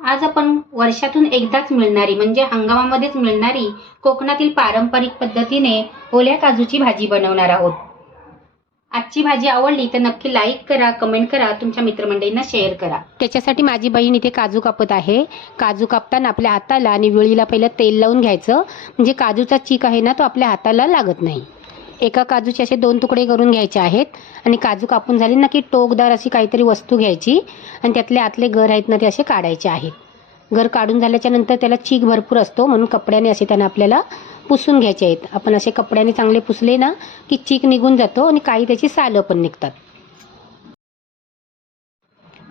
आज आपण वर्षातून एकदाच मिळणारी म्हणजे हंगामामध्येच मिळणारी कोकणातील पारंपरिक पद्धतीने ओल्या काजूची भाजी बनवणार आहोत। आजची भाजी आवडली तर नक्की लाईक करा, कमेंट करा, तुमच्या मित्रमंडळींना शेअर करा। त्याच्यासाठी माझी बहीण इथे काजू कापत आहे। काजू कापताना आपल्या हाताला आणि वेळीला पहिलं तेल लावून घ्यायचं, म्हणजे काजूचा चीक आहे ना तो आपल्या हाताला लागत नाही। एका काजूचे असे 2 तुकडे करून घ्यायचे आहेत आणि काजू कापून झाले ना की टोकदार अशी काहीतरी वस्तू घ्यायची आणि त्यातले आतले गर आहेत ना ते असे काढायचे आहेत। गर काढून झाल्याच्या नंतर त्याला चीक भरपूर असतो, म्हणून कपड्याने असे त्यांना आपल्याला पुसून घ्यायचे आहेत। आपण असे कपड्याने चांगले पुसले ना की चीक निघून जातो आणि काही त्याची सालं पण निघतात।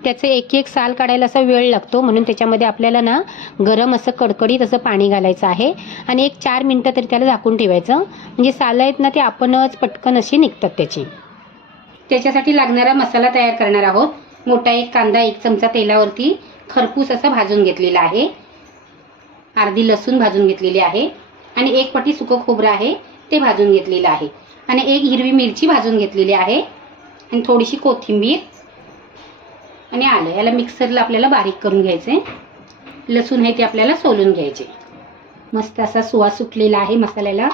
त्याचे एक एक साल काढायला असा वेळ लागतो, म्हणून त्याच्यामध्ये आपल्याला ना गरम असं कडकडीत असं पाणी घालायचं आहे आणि एक 4 मिनिटं तरी त्याला झाकून ठेवायचं, म्हणजे सालं आहेत ना ते आपणच पटकन अशी निघतात त्याची। त्याच्यासाठी लागणारा मसाला तयार करणार आहोत। मोठा एक कांदा 1 चमचा तेलावरती खरपूस असा भाजून घेतलेला आहे। अर्धी लसूण भाजून घेतलेली आहे आणि 1 पट्टी सुकं खोबरं आहे ते भाजून घेतलेलं आहे आणि 1 हिरवी मिरची भाजून घेतलेली आहे आणि थोडीशी कोथिंबीर आणि आलं, याला मिक्सरला आपल्याला बारीक करून घ्यायचे। लसूण आहे ते आपल्याला सोलून घ्यायचे। मस्त असा सुवास सुटलेला आहे मसाल्याला।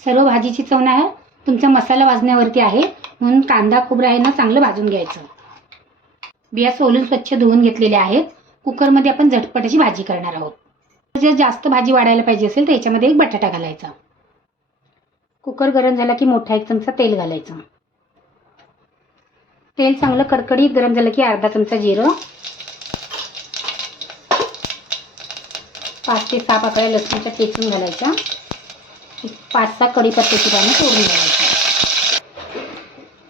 सर्व भाजीची चव ना तुमचा मसाला भाजण्यावरती आहे, म्हणून कांदा खोबरं आहे ना चांगलं भाजून घ्यायचं। बिया सोलून स्वच्छ धुवून घेतलेल्या आहेत। कुकरमध्ये आपण झटपट अशी भाजी करणार आहोत। जर जास्त भाजी वाढायला पाहिजे असेल तर याच्यामध्ये 1 बटाटा घालायचा। कुकर गरम झाला की मोठा 1 चमचा तेल घालायचं। तेल चांगलं कडकडीत गरम झालं की अर्धा चमचा जिरं, 5 ते 6 पाकळ्या लसूणच्या ठेचून घालायच्या, 5-6 कढीपत्त्याची पानं तोडून घालायची।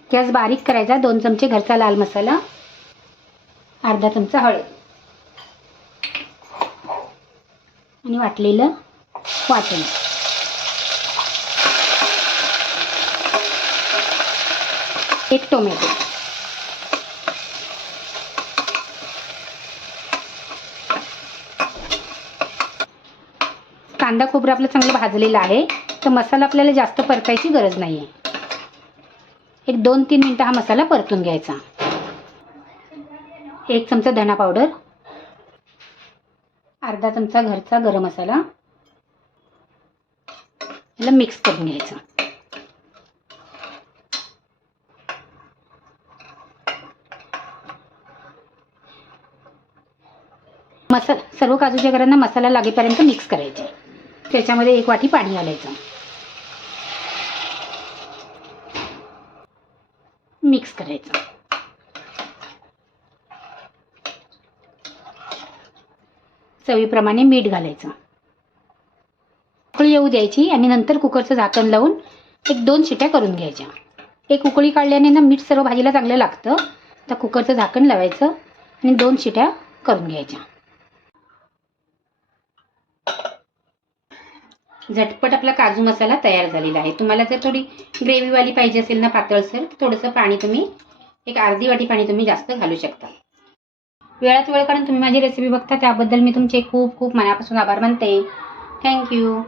गॅस बारीक करायचा। 2 चमचे घरचा लाल मसाला, अर्धा चमचा हळद आणि वाटलेलं वाटण। एक टोमॅटो, कांदा खोबरं आपलं चांगलं भाजलेलं आहे, तर मसाला आपल्याला जास्त परतायची गरज नाही आहे। एक 2-3 मिनिटं हा मसाला परतून घ्यायचा। 1 चमचा धना पावडर, अर्धा चमचा घरचा गरम मसाला, याला मिक्स करून घ्यायचं। सर्व काजूच्या गरांना मसाला लागेपर्यंत मिक्स करायचे। त्याच्यामध्ये 1 वाटी पाणी घालायचं, मिक्स करायचं। चवीप्रमाणे मीठ घालायचं, उकळी येऊ द्यायची आणि नंतर कुकरचं झाकण लावून 1-2 शिट्या करून घ्यायच्या। एक उकळी काढल्याने ना मीठ सर्व भाजीला चांगलं लागतं, तर कुकरचं झाकण लावायचं आणि 2 शिट्या करून घ्यायच्या। झटपट आपला काजू मसाला तयार झालेला आहे। तुम्हाला जर थोडी ग्रेव्हीवाली पाहिजे असेल ना पातळसर, थोडंसं पाणी तुम्ही एक अर्धी वाटी पाणी तुम्ही जास्त घालू शकता। वेळात वेळ काढून तुम्ही माझी रेसिपी बघता त्याबद्दल मी तुमचे खूप खूप मनापासून आभार मानते। थँक्यू।